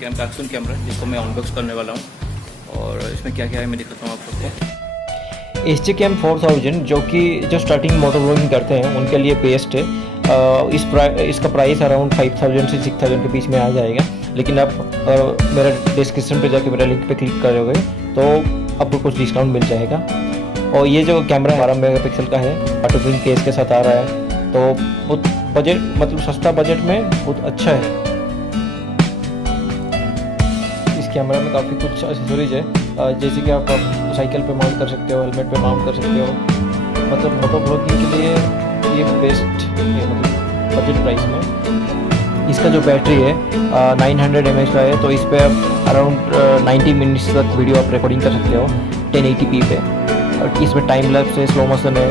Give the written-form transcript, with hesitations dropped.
SJCAM का action camera जिसको मैं अनबॉक्स करने वाला हूँ और इसमें क्या क्या है मैं दिखाता हूँ आप सबको। SJCAM 4000 जो स्टार्टिंग मोटो व्लॉगिंग करते हैं उनके लिए बेस्ट है। इसका प्राइस अराउंड 5000 से 6000 के बीच में आ जाएगा, लेकिन आप मेरा डिस्क्रिप्शन पे जाके मेरा लिंक पे क्लिक करोगे तो आपको कुछ डिस्काउंट मिल जाएगा। और ये जो कैमरा 12 मेगापिक्सल का है, ऑटो ट्विन केस के साथ आ रहा है, तो बहुत बजट मतलब सस्ता बजट में बहुत अच्छा है। इस कैमरा में काफ़ी कुछ एक्सेसरीज है, जैसे कि आप साइकिल पे माउंट कर सकते हो, हेलमेट पे माउंट कर सकते हो। मतलब मोटो ब्लॉगिंग के लिए ये बेस्ट है, मतलब बजट प्राइस में। इसका जो बैटरी है 900 mAh का है, तो इस पर आप अराउंड 90 मिनट्स तक वीडियो आप रिकॉर्डिंग कर सकते हो 1080p पे। और इसमें टाइम लैप्स है, स्लो मोशन है,